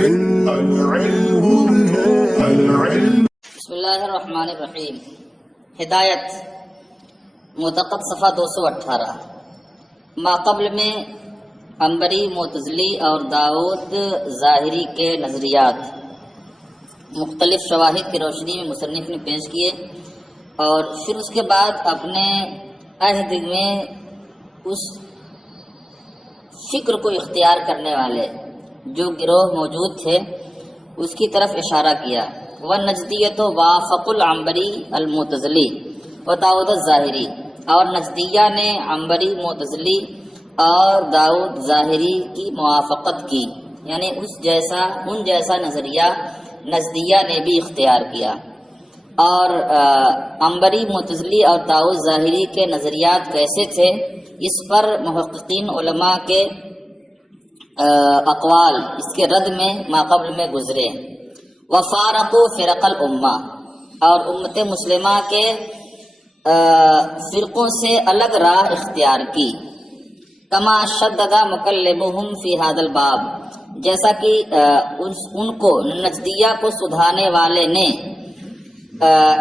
بسم اللہ الرحمن الرحیم۔ ہدایت متقد صفحہ 218۔ ما قبل میں عنبری، معتزلی اور داؤد ظاہری کے نظریات مختلف شواہد کی روشنی میں مصنف نے پیش کیے، اور پھر اس کے بعد اپنے عہد میں اس فکر کو اختیار کرنے والے جو گروہ موجود تھے اس کی طرف اشارہ کیا۔ وَالنَّجْدِيَّةُ وَافَقُ الْعَنبَرِي الْمُعْتَزِلِي وَدَاؤد الظَّاهِرِي، اور نجدیہ نے عنبری، معتزلی اور داؤد ظاہری کی موافقت کی، یعنی ان جیسا نظریہ نجدیہ نے بھی اختیار کیا۔ اور عنبری، معتزلی اور داؤد ظاہری کے نظریات کیسے تھے، اس پر محققین علماء کے اقوال اس کے رد میں ماقبل میں گزرے۔ وفارقوا فرق الامہ، اور امت مسلمہ کے فرقوں سے الگ راہ اختیار کی۔ کما شدد مکلمہم فی ھذا الباب، جیسا کہ ان کو نجدیہ کو سدھانے والے نے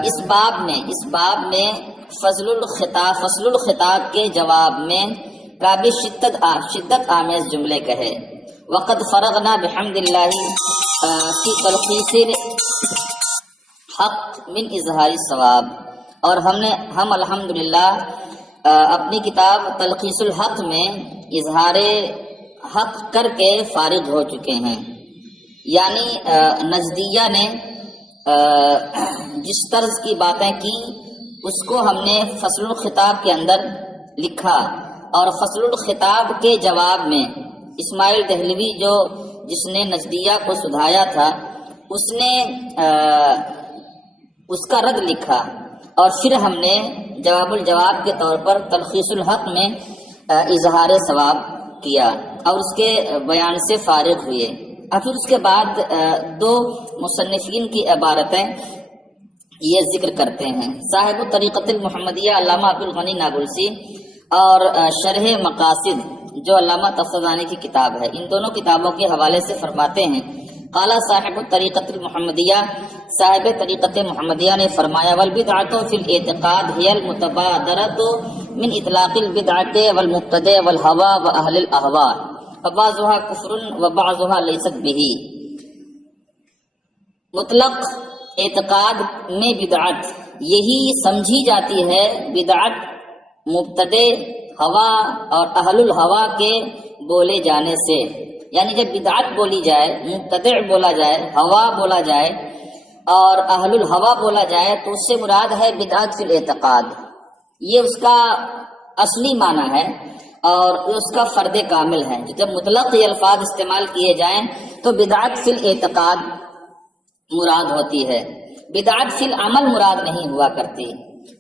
اس باب میں فصل الخطاب کے جواب میں کافی شدت آمیز جملے کہے۔ وقد فرغنا بحمد اللہ فی تلخیص الحق من اظہار الصواب، اور ہم الحمدللہ اپنی کتاب تلخیص الحق میں اظہار حق کر کے فارغ ہو چکے ہیں۔ یعنی نجدیہ نے جس طرز کی باتیں کی اس کو ہم نے فصل الخطاب کے اندر لکھا، اور فصل الخطاب کے جواب میں اسماعیل دہلوی جس نے نجدیہ کو سدھایا تھا اس نے اس کا رد لکھا، اور پھر ہم نے جواب الجواب کے طور پر تلخیص الحق میں اظہار ثواب کیا اور اس کے بیان سے فارغ ہوئے۔ اور پھر اس کے بعد دو مصنفین کی عبارتیں یہ ذکر کرتے ہیں۔ صاحب طریقت المحمدیہ علامہ عبدالغنی نابلسی، اور شرح مقاصد جو علامہ تفسیرانی کی کتاب ہے، ان دونوں کتابوں کے حوالے سے فرماتے ہیں، قال صاحب طریقت المحمدیہ، صاحب طریقت محمدیہ نے فرمایا، والبدعۃ فی الاعتقاد ہی المتبادرۃ من اطلاق البدعۃ والمبتدع والہوى واہل الاہواء، فبعضها کفر وبعضها لیست به۔ مطلق اعتقاد میں بدعت یہی سمجھی جاتی ہے، بدعت مبتدع، ہوا اور اہل الہوا کے بولے جانے سے۔ یعنی جب بدعت بولی جائے، مبتدع بولا جائے، ہوا بولا جائے اور اہل الہوا بولا جائے تو اس سے مراد ہے بدعت فی الاعتقاد، یہ اس کا اصلی معنی ہے اور اس کا فرد کامل ہے۔ جب مطلق یہ الفاظ استعمال کیے جائیں تو بدعت فی الاعتقاد مراد ہوتی ہے، بدعت فی العمل مراد نہیں ہوا کرتی۔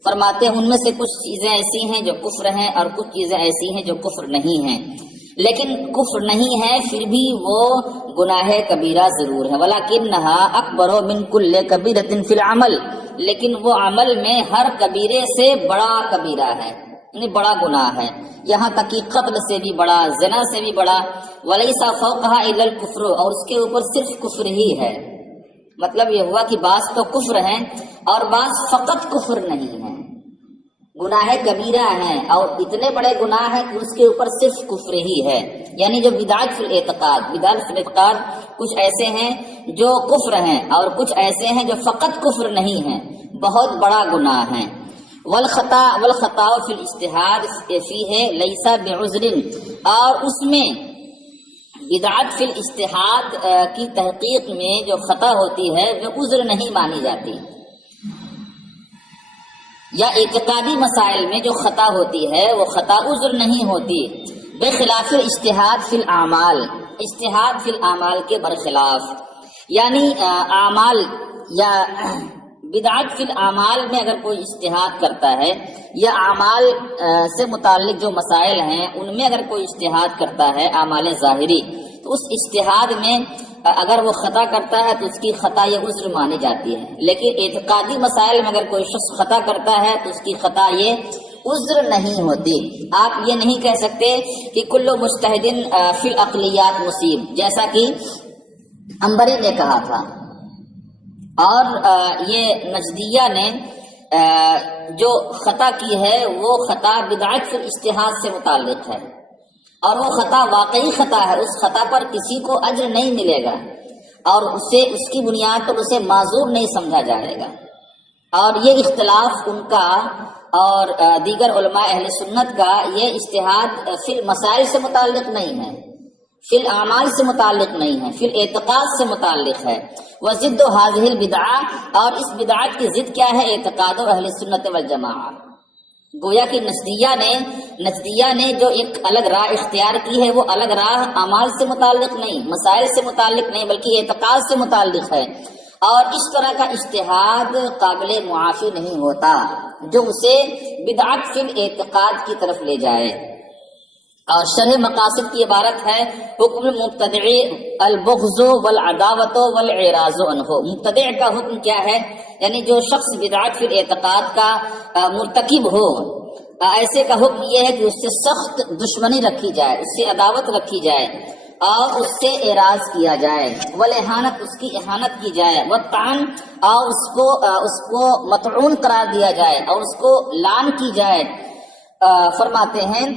فرماتے ہیں ان میں سے کچھ چیزیں ایسی ہیں جو کفر ہیں اور کچھ چیزیں ایسی ہیں جو کفر نہیں ہیں، لیکن کفر نہیں ہے پھر بھی وہ گناہ کبیرہ ضرور ہے۔ وَلَكِنَّهَا أَكْبَرُ مِنْ كُلِّ كَبِيرَةٍ فِي الْعَمَلِ، لیکن وہ عمل میں ہر کبیرے سے بڑا کبیرہ ہے، یعنی بڑا گناہ ہے، یہاں تک کہ قتل سے بھی بڑا، زنا سے بھی بڑا۔ وَلَيْسَ فَوْقَهَا إِلَّا الْكُفْرُ، اور اس کے اوپر صرف کفر ہی ہے۔ مطلب یہ ہوا کہ بعض تو کفر ہیں اور بعض فقط کفر نہیں ہیں، گناہ کبیرہ ہیں اور اتنے بڑے گناہ ہیں کہ اس کے اوپر صرف کفر ہی ہے۔ یعنی جو بدعت فی الاعتقاد کچھ ایسے ہیں جو کفر ہیں اور کچھ ایسے ہیں جو فقط کفر نہیں ہیں، بہت بڑا گناہ ہے۔ والخطا فی الاجتہاد فیہ لیس بعذر، اور اس میں بدعت فی الاجتہاد کی تحقیق میں جو خطا ہوتی ہے وہ عذر نہیں مانی جاتی، یا اعتقادی مسائل میں جو خطا ہوتی ہے وہ خطا عذر نہیں ہوتی۔ بخلاف اجتہاد فی الاعمال، اجتہاد فی الاعمال کے برخلاف، یعنی اعمال یا بدعت فی الاعمال میں اگر کوئی اجتہاد کرتا ہے یا اعمال سے متعلق جو مسائل ہیں ان میں اگر کوئی اجتہاد کرتا ہے اعمال ظاہری، تو اس اجتہاد میں اگر وہ خطا کرتا ہے تو اس کی خطا یہ عذر مانی جاتی ہے، لیکن اعتقادی مسائل میں اگر کوئی شخص خطا کرتا ہے تو اس کی خطا یہ عذر نہیں ہوتی۔ آپ یہ نہیں کہہ سکتے کہ کل مجتہد فی الاقلیات مصیب، جیسا کہ انبری نے کہا تھا، اور یہ نجدیہ نے جو خطا کی ہے وہ خطا بدعت فی الاجتہاد سے متعلق ہے، اور وہ خطا واقعی خطا ہے، اس خطا پر کسی کو اجر نہیں ملے گا، اور اسے اس کی بنیاد پر اسے معذور نہیں سمجھا جائے گا۔ اور یہ اختلاف ان کا اور دیگر علماء اہل سنت کا یہ اجتہاد فی المسائل سے متعلق نہیں ہے، فی الاعمال سے متعلق نہیں ہے، فی الاعتقاد سے متعلق ہے۔ وضد هذه البدعہ، اور اس بدعت کی ضد کیا ہے؟ اعتقاد اہل سنت والجماعہ۔ گویا کہ نجدیہ نے جو ایک الگ راہ اختیار کی ہے، وہ الگ راہ اعمال سے متعلق نہیں، مسائل سے متعلق نہیں، بلکہ اعتقاد سے متعلق ہے، اور اس طرح کا اجتہاد قابل معافی نہیں ہوتا جو اسے بدعت فی الاعتقاد کی طرف لے جائے۔ اور شرح مقاصد کی عبارت ہے حکم المبتدع البغض والعداوت والعراض عنہ۔ مبتدع کا حکم کیا ہے؟ یعنی جو شخص بدعت فی الاعتقاد کا مرتکب ہو، ایسے کا حکم یہ ہے کہ اس سے سخت دشمنی رکھی جائے، اس سے عداوت رکھی جائے، اور اس سے اعراض کیا جائے، والاہانت، اس کی اہانت کی جائے، والطعن، اور اس کو مطعون قرار دیا جائے اور اس کو لعن کی جائے۔ فرماتے ہیں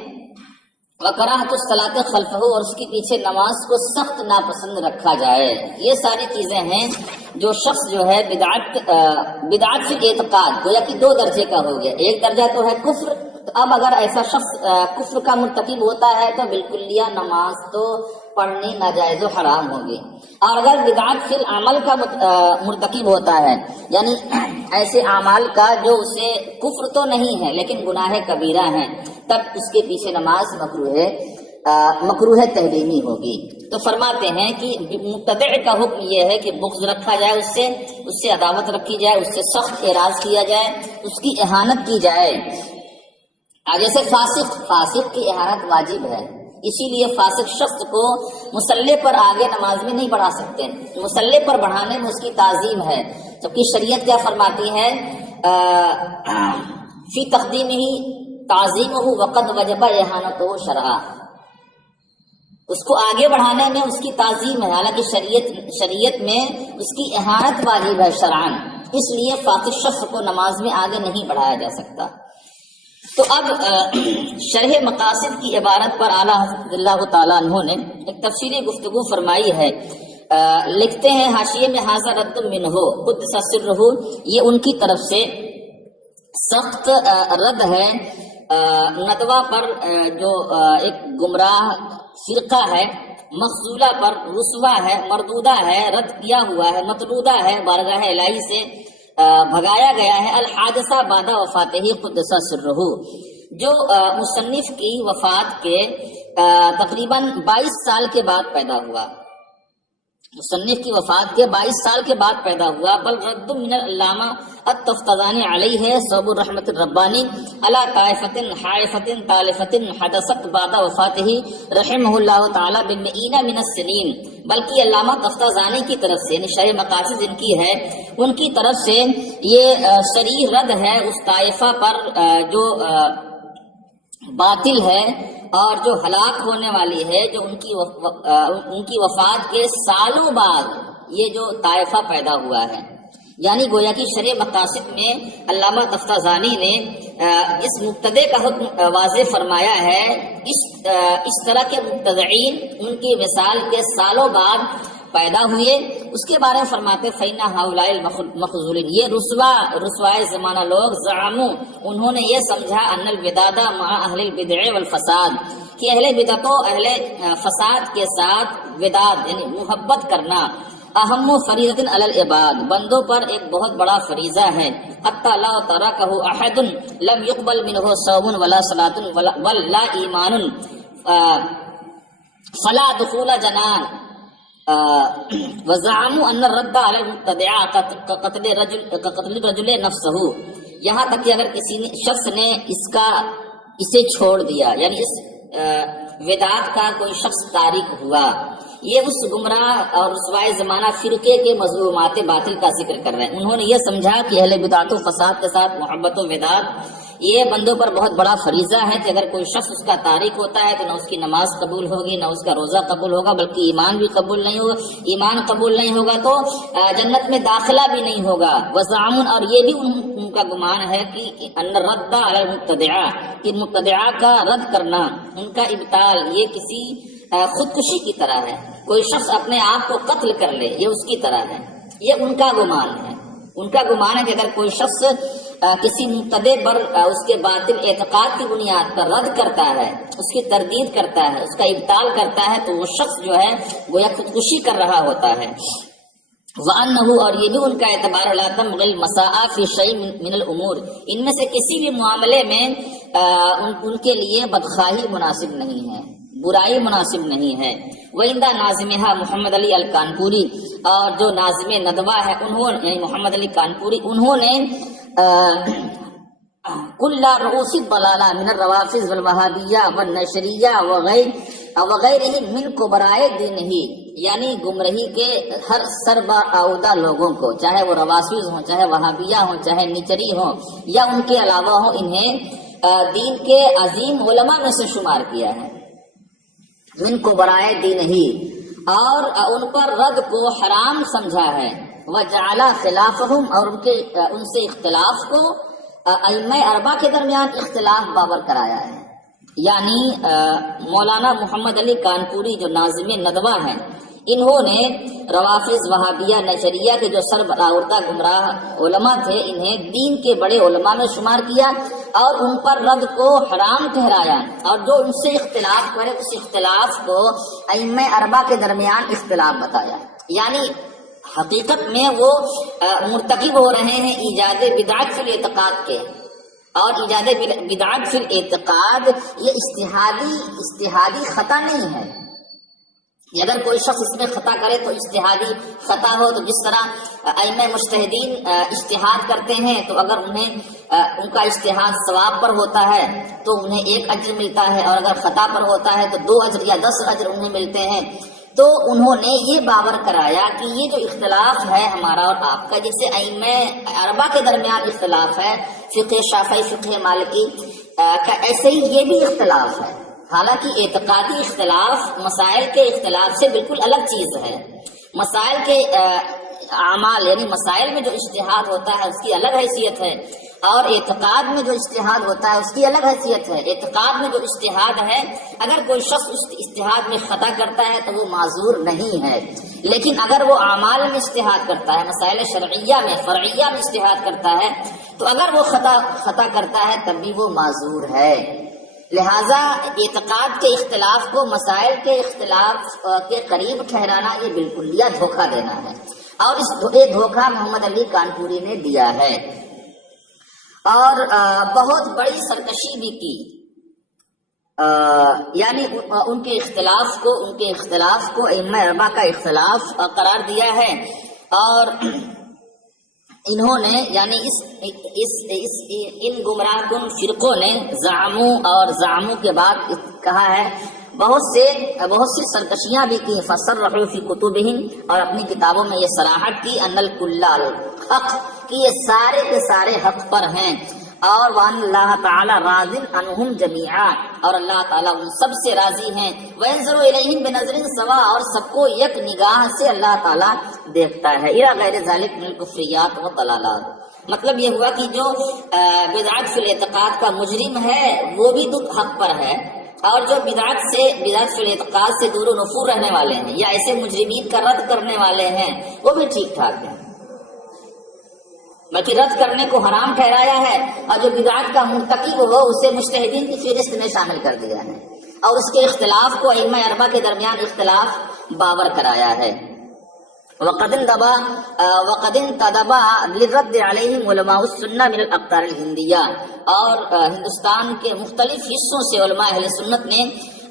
وَكَرَاهَةُ الصَّلَاةِ خَلْفَهُ، اور اس کے پیچھے نماز کو سخت ناپسند رکھا جائے۔ یہ ساری چیزیں ہیں جو شخص جو ہے بدعت فی الاعتقاد، گویا کہ دو درجے کا ہو گیا۔ ایک درجہ تو ہے کفر، تو اب اگر ایسا شخص کفر کا مرتکب ہوتا ہے تو بالکلیہ نماز تو پڑھنی ناجائز و حرام ہوگی، اور اگر بدعت فی العمل کا مرتکب ہوتا ہے، یعنی ایسے اعمال کا جو اسے کفر تو نہیں ہے لیکن گناہ کبیرہ ہیں، تب اس کے پیچھے نماز مکروہ تحریمی ہوگی۔ تو فرماتے ہیں کہ مبتدع کا حکم یہ ہے کہ بغض رکھا جائے، اس سے عداوت رکھی جائے، اس سے سخت اعراض کیا جائے، اس کی اہانت کی جائے۔ آگے سے فاسق کی اہانت واجب ہے، اسی لیے فاسق شخص کو مصلی پر آگے نماز میں نہیں بڑھا سکتے، مصلی پر بڑھانے میں اس کی تعظیم ہے، جبکہ شریعت کیا فرماتی ہے؟ فی تقدیمہ تعظیمہ وقد وجب اہانتہ شرعا، اس کو آگے بڑھانے میں اس کی تعظیم ہے، حالانکہ شریعت میں اس کی اہانت واجب ہے شرعاً، اس لیے فاسق شخص کو نماز میں آگے نہیں بڑھایا جا سکتا۔ تو اب شرح مقاصد کی عبارت پر اعلیٰ حضرت اللہ تعالیٰ عنہ نے ایک تفصیلی گفتگو فرمائی ہے۔ لکھتے ہیں حاشیے میں حاضر رد منہ قدس سرہ، یہ ان کی طرف سے سخت رد ہے ندوہ پر، جو ایک گمراہ فرقہ ہے، مخذولہ پر، رسوا ہے، مردودہ ہے، رد کیا ہوا ہے، مطرودہ ہے، بارگاہ الہی سے بھگایا گیا ہے، الحادثہ بعد وفاتہ قدس سرہ، جو مصنف کی وفات کے تقریباً 22 سال کے بعد پیدا ہوا، مصنف کی وفات کے 22 سال کے بعد پیدا ہوا۔ بل رد من العلامہ التفتزانی علیہ صوب الرحمت الربانی علی طائفۃ حائفۃ تالفۃ حدثت بعد وفاتہ رحمہ اللہ تعالی بالمئین من السنین، بلکہ علامہ تفتزانی کی طرف سے، یعنی شرح مقاصد جن کی ہے، ان کی طرف سے یہ صریح رد ہے اس طائفہ پر جو باطل ہے اور جو ہلاک ہونے والی ہے، جو ان کی وفات کے سالوں بعد یہ جو طائفہ پیدا ہوا ہے۔ یعنی گویا کہ شرح مقاصد میں علامہ تفتزانی نے اس مبتدع کا حکم واضح فرمایا ہے، اس طرح کے مبتدعین ان کی مثال کے سالوں بعد پیدا ہوئے۔ اس کے بارے میں فرماتے فینا ہؤلاء المخذولین، یہ رسوائے زمانہ لوگ، زعموا، انہوں نے یہ سمجھا ان الوداد مع اہل البدع والفساد، کہ اہل بدعت و اہل فساد کے ساتھ وداد یعنی محبت کرنا اہم فریضۃ علی العباد، بندوں پر ایک بہت بڑا فریضہ ہے، حتی لا ترکہ احد لم يقبل منہ صوم ولا صلاۃ ولا ایمان فلا دخول جنان، وزعموا ان الرد علی المبتدع قتل رجل نفسہ، یہاں تک کہ اگر کسی شخص نے اسے چھوڑ دیا، یعنی اس وداعت کا کوئی شخص تارک ہوا، یہ اس گمراہ اور رسوائے زمانہ فرقے کے مظلومات باطل کا ذکر کر رہے ہیں۔ انہوں نے یہ سمجھا کہ اہل بدعت و فساد کے ساتھ محبت و وداعت یہ بندوں پر بہت بڑا فریضہ ہے کہ اگر کوئی شخص اس کا تارک ہوتا ہے تو نہ اس کی نماز قبول ہوگی، نہ اس کا روزہ قبول ہوگا، بلکہ ایمان بھی قبول نہیں ہوگا۔ ایمان قبول نہیں ہوگا تو جنت میں داخلہ بھی نہیں ہوگا۔ وزعمون، اور یہ بھی ان کا گمان ہے کہ ان رد علی المبتدعہ، کہ مبتدعہ کا رد کرنا، ان کا ابطال، یہ کسی خودکشی کی طرح ہے۔ کوئی شخص اپنے آپ کو قتل کر لے، یہ اس کی طرح ہے، یہ ان کا گمان ہے۔ ان کا گمان ہے کہ اگر کوئی شخص کسی مبتدع پر اس کے باطل اعتقاد کی بنیاد پر رد کرتا ہے، اس کی تردید کرتا ہے، اس کا ابطال کرتا ہے، تو وہ شخص جو ہے گویا خودکشی کر رہا ہوتا ہے۔ وَأَنَّهُ، اور یہ بھی ان کا اعتبار لا تنبغي المساءة في شيء من الامور، ان میں سے کسی بھی معاملے میں ان کے لیے بدخواہی مناسب نہیں ہے، برائی مناسب نہیں ہے۔ وَإِنْدَ ناظمها محمد علی الکانپوری، اور جو ناظم ندوہ ہے انہوں یعنی محمد علی کانپوری، انہوں نے کل رؤوس الضلالہ من الروافض والوہابیہ والنشریہ وغیرہ من کبرائے دینہ، یعنی گمراہی کے ہر سربراہدہ لوگوں کو، چاہے وہ روافض ہوں، چاہے وہابیہ ہوں، چاہے نچری ہوں یا ان کے علاوہ ہوں، انہیں دین کے عظیم علماء میں سے شمار کیا ہے۔ من کبرائے دینہ، اور ان پر رد کو حرام سمجھا ہے۔ وجعل خلافہم، اور ان سے اختلاف کو ائمہ اربعہ کے درمیان اختلاف باور کرایا ہے۔ یعنی مولانا محمد علی کانپوری جو ناظم ندوہ ہیں، انہوں نے روافض، وہابیہ، نشریہ کے جو سربراہدہ گمراہ علماء تھے، انہیں دین کے بڑے علماء میں شمار کیا اور ان پر رد کو حرام ٹھہرایا، اور جو ان سے اختلاف کرے اس اختلاف کو ائمہ اربعہ کے درمیان اختلاف بتایا۔ یعنی حقیقت میں وہ مرتکب ہو رہے ہیں ایجاد بدعت فی الاعتقاد کے، اور ایجاد بدعت فی الاعتقاد یہ اجتہادی خطا نہیں ہے۔ اگر کوئی شخص اس میں خطا کرے تو اجتہادی خطا ہو، تو جس طرح ائمہ مجتہدین اجتہاد کرتے ہیں تو اگر انہیں ان کا اجتہاد ثواب پر ہوتا ہے تو انہیں 1 اجر ملتا ہے، اور اگر خطا پر ہوتا ہے تو 2 اجر یا 10 اجر انہیں ملتے ہیں۔ تو انہوں نے یہ باور کرایا کہ یہ جو اختلاف ہے ہمارا اور آپ کا، جیسے ائمہ اربعہ کے درمیان اختلاف ہے، فقہ شافعی، فقہ مالکی کا، ایسے ہی یہ بھی اختلاف ہے۔ حالانکہ اعتقادی اختلاف مسائل کے اختلاف سے بالکل الگ چیز ہے۔ مسائل کے اعمال یعنی مسائل میں جو اجتہاد ہوتا ہے اس کی الگ حیثیت ہے، اور اعتقاد میں جو اجتہاد ہوتا ہے اس کی الگ حیثیت ہے۔ اعتقاد میں جو اجتہاد ہے، اگر کوئی شخص اس اجتہاد میں خطا کرتا ہے تو وہ معذور نہیں ہے، لیکن اگر وہ اعمال میں اجتہاد کرتا ہے، مسائل شرعیہ میں، فرعیہ میں اجتہاد کرتا ہے، تو اگر وہ خطا کرتا ہے تب بھی وہ معذور ہے۔ لہذا اعتقاد کے اختلاف کو مسائل کے اختلاف کے قریب ٹھہرانا یہ بالکل دھوکہ دینا ہے، اور اس دھوکہ محمد علی کانپوری نے دیا ہے، اور بہت بڑی سرکشی بھی کی۔ یعنی ان کے اختلاف کو ائمہ اربعہ کا اختلاف قرار دیا ہے، اور انہوں نے یعنی ان گمراہ کن فرقوں نے زعموں کے بعد کہا ہے، بہت سی سرکشیاں بھی کی۔ فصرحوا فی کتبہم، اور اپنی کتابوں میں یہ صراحت کی، ان الکل الحق، کہ یہ سارے کے سارے حق پر ہیں، اور وان اللہ تعالی راض عنہم جمیعا، اور اللہ تعالیٰ ان سب سے راضی ہیں۔ وینظر الیہم بنظر سواء، اور سب کو یک نگاہ سے اللہ تعالیٰ دیکھتا ہے۔ الی غیر ذلک من الکفریات والضلالات، مطلب یہ ہوا کہ جو بدعت فی الاعتقاد کا مجرم ہے وہ بھی حق پر ہے، اور جو بدعت فی الاعتقاد سے دور و نفور رہنے والے ہیں یا ایسے مجرمین کا رد کرنے والے ہیں وہ بھی ٹھیک ٹھاک ہیں، بلکہ رد کرنے کو حرام ٹھہرایا ہے، اور جو بدعت کا مرتکب ہو اسے مجتہدین کی فہرست میں شامل کر دیا ہے، اور اس کے اختلاف کو ائمہ اربعہ کے درمیان اختلاف باور کرایا ہے۔ وقد انتدب للرد علیہم علماء السنہ من الاقطار الہندیہ، اور ہندوستان کے مختلف حصوں سے علماء اہل سنت نے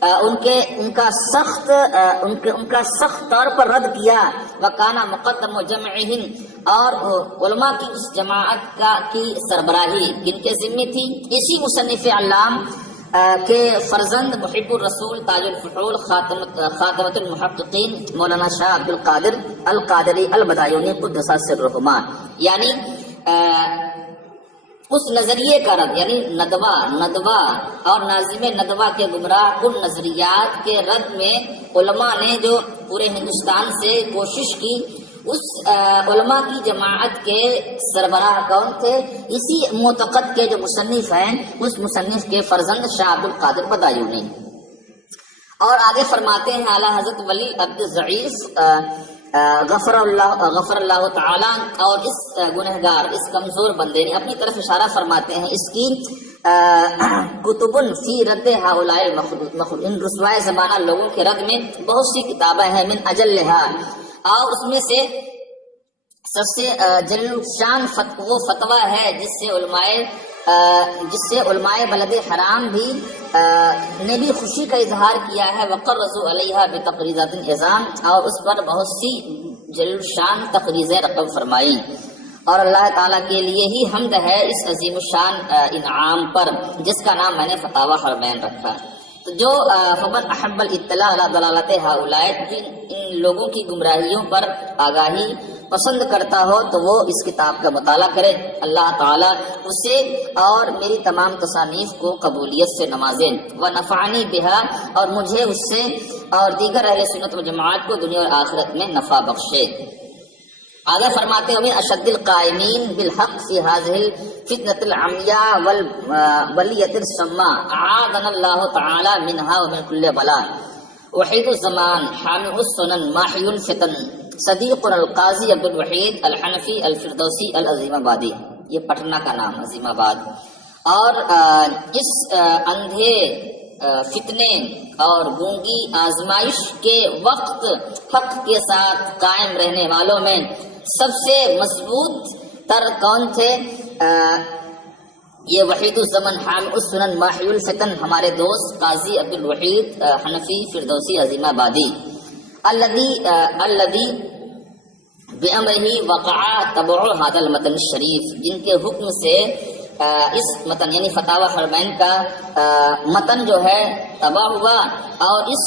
ان کا سخت طور پر رد کیا۔ وکانا مقدم جمعہم، اور علماء کی اس جماعت کی سربراہی کن کے ذمہ تھی؟ اسی مصنف علام کے فرزند محب الرسول تاج الفحول خاتمۃ المحققین مولانا شاہ عبد القادر القادری البدایونی قدس سرہما، یعنی اس نظریے کا رد، یعنی ندوہ اور ناظم ندوہ کے گمراہ کن نظریات کے رد میں علماء نے جو پورے ہندوستان سے کوشش کی، اس علماء کی جماعت کے سربراہ کون تھے؟ اسی معتقد کے جو مصنف ہیں، اس مصنف کے فرزند شاہ عبد القادر بدایونی۔ اور آگے فرماتے ہیں اعلیٰ حضرت ولی عبد الضعیف غفر اللہ تعالی، اور اس گنہگار، اس کمزور بندے نے اپنی طرف اشارہ فرماتے ہیں، اس کی کتبن فی رد ہؤلاء المخلوق، ان رسوائے زمانہ لوگوں کے رد میں بہت سی کتابیں ہیں، من اجلھا، اور اس میں سے سب سے جلیل شان وہ فتویٰ ہے جس سے علماء بلد حرام بھی نے بھی خوشی کا اظہار کیا ہے، وقرضوا علیہا بتقریضات عظام، اور اس پر بہت سی جلیل شان تقریضیں رقم فرمائی، اور اللہ تعالیٰ کے لیے ہی حمد ہے اس عظیم الشان انعام پر جس کا نام میں نے فتاوی حرمین رکھا۔ تو جو فمن احب الاطلاع علی ضلالت ہؤلاء، ان لوگوں کی گمراہیوں پر آگاہی پسند کرتا ہو تو وہ اس کتاب کا مطالعہ کرے، اللہ تعالیٰ اسے اور میری تمام تصانیف کو قبولیت سے نوازے، ونفعنی بہا، اور مجھے اس سے اور دیگر اہل سنت و جماعت کو دنیا اور آخرت میں نفع بخشے۔ آگے فرماتے ہیں اشد القائمین بالحق فی هذه الفتنة العمیاء والبلیۃ الصماء اعاذنا اللہ تعالی منها ومن كل بلاء، وحید الزمان حامل السنن ماحی الفتن صدیق القاضی عبد الوحید الحنفی الفردوسی العظیم آبادی، یہ پٹنہ کا نام عظیم آباد۔ اور اس اندھے فتنے اور گونگی آزمائش کے وقت حق کے ساتھ قائم رہنے والوں میں سب سے مضبوط تر کون تھے؟ یہ وحید الزمن حامل السنن ماحی الفتن ہمارے دوست قاضی عبد الوحید حنفی فردوسی عظیم آبادی، الذی بأمرہ وقع تبع هذا المتن الشریف، جن کے حکم سے اس متن یعنی فتاوی حرمین کا متن جو ہے تباہ ہوا، اور اس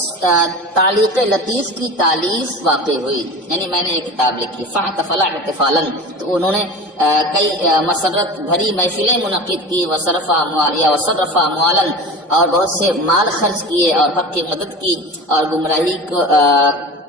تعلیق لطیف کی تالیف واقع ہوئی، یعنی میں نے یہ کتاب لکھی۔ فاحتفل احتفالا، تو انہوں نے کئی مسرت بھری محفلیں منعقد کی، وصرف اموالا، اور بہت سے مال خرچ کیے، اور حق کی مدد کی، اور گمراہی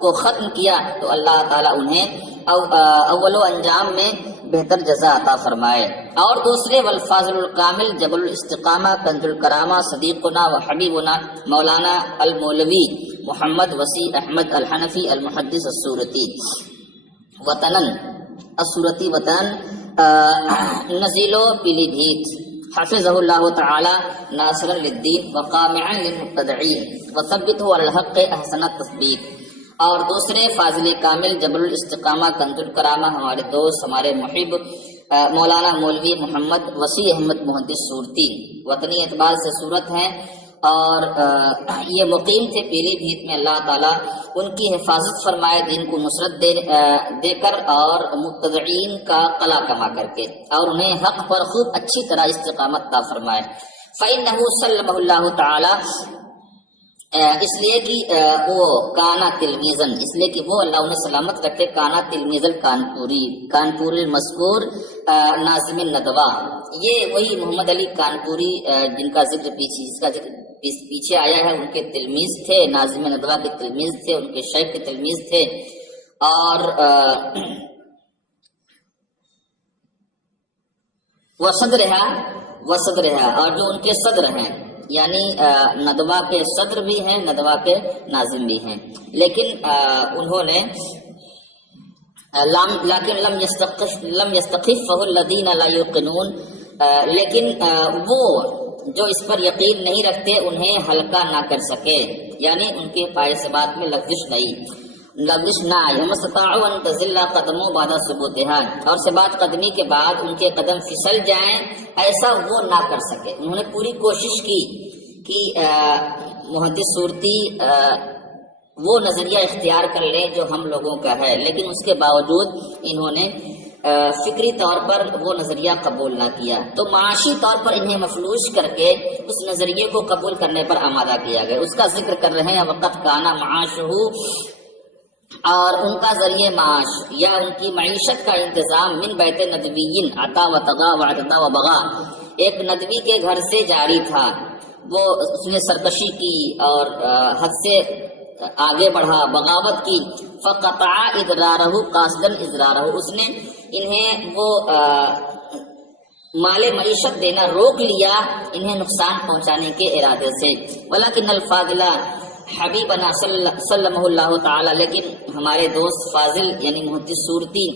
کو ختم کیا، تو اللہ تعالیٰ انہیں اول و انجام میں بہتر جزا عطا فرمائے۔ اور دوسرے والفاضل الکامل جبل الاستقامہ کنز الکرامہ صدیقنا و حبیبنا مولانا المولوی محمد وسیع احمد الحنفی المحدث الصورتی وطنن نزیل و پیلی بھیت، حفظہ اللہ تعالی ناصرا للدین وقامعا للمبتدعین وثبتہ علی الحق احسن التثبیت۔ اور دوسرے فاضل کامل جبل الاستقامہ کنز الکرامہ ہمارے دوست، ہمارے محب مولانا مولوی محمد وسیع احمد محدث صورتی، وطنی اعتبار سے صورت ہیں، اور یہ مقیم تھے پیلی بھیت میں۔ اللہ تعالیٰ ان کی حفاظت فرمائے، دین کو نصرت دے کر اور مبتدعین کا قلع کما کر کے، اور انہیں حق پر خوب اچھی طرح استقامت عطا فرمائے۔ فإنہ سلمہ اللہ تعالی، اس لیے کہ وہ کانا تلمیزن، اس لیے کہ وہ اللہ انہیں سلامت رکھے، کانا تلمیز کانپور المذکور ناظم الندوہ، یہ وہی محمد علی کانپوری جن کا ذکر پیچھے آیا ہے، ان کے تلمیذ تھے، ناظم ندوہ کے تلمیذ تھے، ان کے شیخ کے تلمیذ تھے، اور وہ صدر ہے اور جو ان کے صدر ہیں، یعنی ندوہ کے صدر بھی ہیں، ندوہ کے ناظم بھی ہیں، لیکن انہوں نے لیکن لم یستخفہ الذین لا یوقنون، لیکن وہ جو اس پر یقین نہیں رکھتے انہیں ہلکا نہ کر سکے، یعنی ان کے پائے سے بات میں لغزش نہ آئی۔ ہم استطاعوا ان تزل قدموا بعد ثبوتها، اور سے بات قدمی کے بعد ان کے قدم پھسل جائیں، ایسا وہ نہ کر سکے۔ انہوں نے پوری کوشش کی کہ محدث صورتی وہ نظریہ اختیار کر لیں جو ہم لوگوں کا ہے، لیکن اس کے باوجود انہوں نے فکری طور پر وہ نظریہ قبول نہ کیا، تو معاشی طور پر انہیں مفلوج کر کے اس نظریے کو قبول کرنے پر آمادہ کیا گیا۔ اس کا ذکر کر رہے ہیں، وقت کانا معاشہ اور ان کا ذریعہ معاش یا ان کی معیشت کا انتظام من بیت ندویین عطا و تغا و عطا و بغا، ایک ندوی کے گھر سے جاری تھا، وہ اس نے سرکشی کی اور حد سے آگے بڑھا، بغاوت کی، فقطع ادرارہ قاصدا ازرارہ، اس نے انہیں وہ مال معیشت دینا روک لیا انہیں نقصان پہنچانے کے ارادے سے۔ ولکن الفاضلہ حبیبنا صلی اللہ تعالی، لیکن ہمارے دوست فاضل یعنی محدث صورتی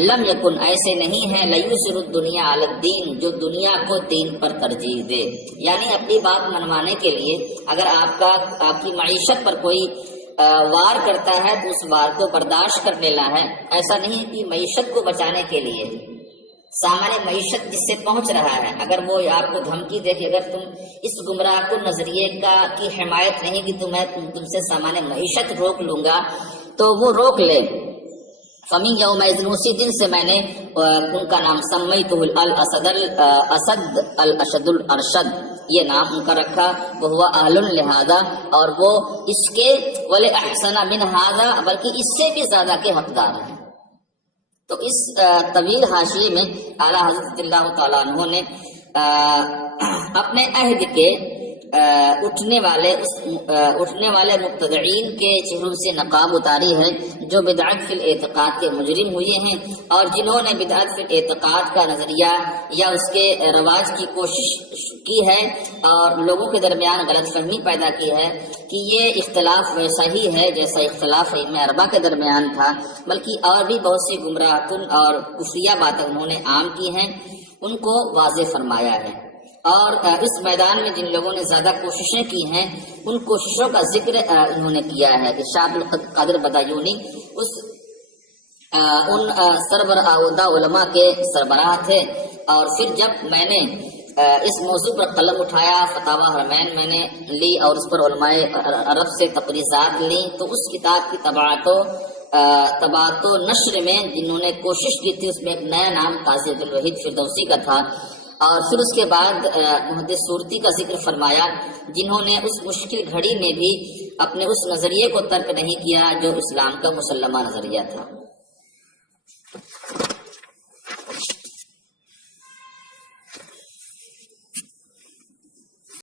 لم یکن، ایسے نہیں ہے، لیوسر الدنیا علی الدین، جو دنیا کو دین پر ترجیح دے، یعنی اپنی بات منوانے کے لیے اگر آپ کی معیشت پر کوئی وار کرتا ہے تو اس وار کو برداشت کر لینا ہے، ایسا نہیں کہ معیشت کو بچانے کے لیے سامان معیشت جس سے پہنچ رہا ہے اگر وہ آپ کو دھمکی دے کہ اگر تم اس گمراہ کن نظریے کی حمایت نہیں کی تو میں تم سے سامان معیشت روک لوں گا، تو وہ روک لے۔ فمن یومئذ، اسی دن سے میں نے ان کا نام سمیتہ الاسد الاشد الارشد، یہ نام ان کا رکھا، وہ اہل لہذا، اور وہ اس کے ولی احسن من ھذا، بلکہ اس سے بھی زیادہ کے حقدار ہیں۔ تو اس طویل حاشیے میں اعلیٰ حضرت اللہ تعالیٰ عنہ نے اپنے عہد کے اٹھنے والے مبتدعین کے چہروں سے نقاب اتاری ہے، جو بدعت فی الاعتقاد کے مجرم ہوئے ہیں اور جنہوں نے بدعت فی الاعتقاد کا نظریہ یا اس کے رواج کی کوشش کی ہے اور لوگوں کے درمیان غلط فہمی پیدا کی ہے کہ یہ اختلاف ویسا ہی ہے جیسا اختلاف علم اربع کے درمیان تھا، بلکہ اور بھی بہت سی گمراہ کن اور کفریہ باتیں انہوں نے عام کی ہیں، ان کو واضح فرمایا ہے۔ اور اس میدان میں جن لوگوں نے زیادہ کوششیں کی ہیں ان کوششوں کا ذکر انہوں نے کیا ہے کہ شاہ عبدالقادر بدایونی ان سربر آودہ علماء کے سربراہ تھے، اور پھر جب میں نے اس موضوع پر قلم اٹھایا، فتاوی حرمین میں نے لی اور اس پر علماء عرب سے تقریضات لی، تو اس کتاب کی طباعت و نشر میں جنہوں نے کوشش کی تھی اس میں ایک نیا نام قاضی عبدالوحید فردوسی کا تھا، اور پھر اس کے بعد محدث صورتی کا ذکر فرمایا جنہوں نے اس مشکل گھڑی میں بھی اپنے اس نظریے کو ترک نہیں کیا جو اسلام کا مسلمہ نظریہ تھا۔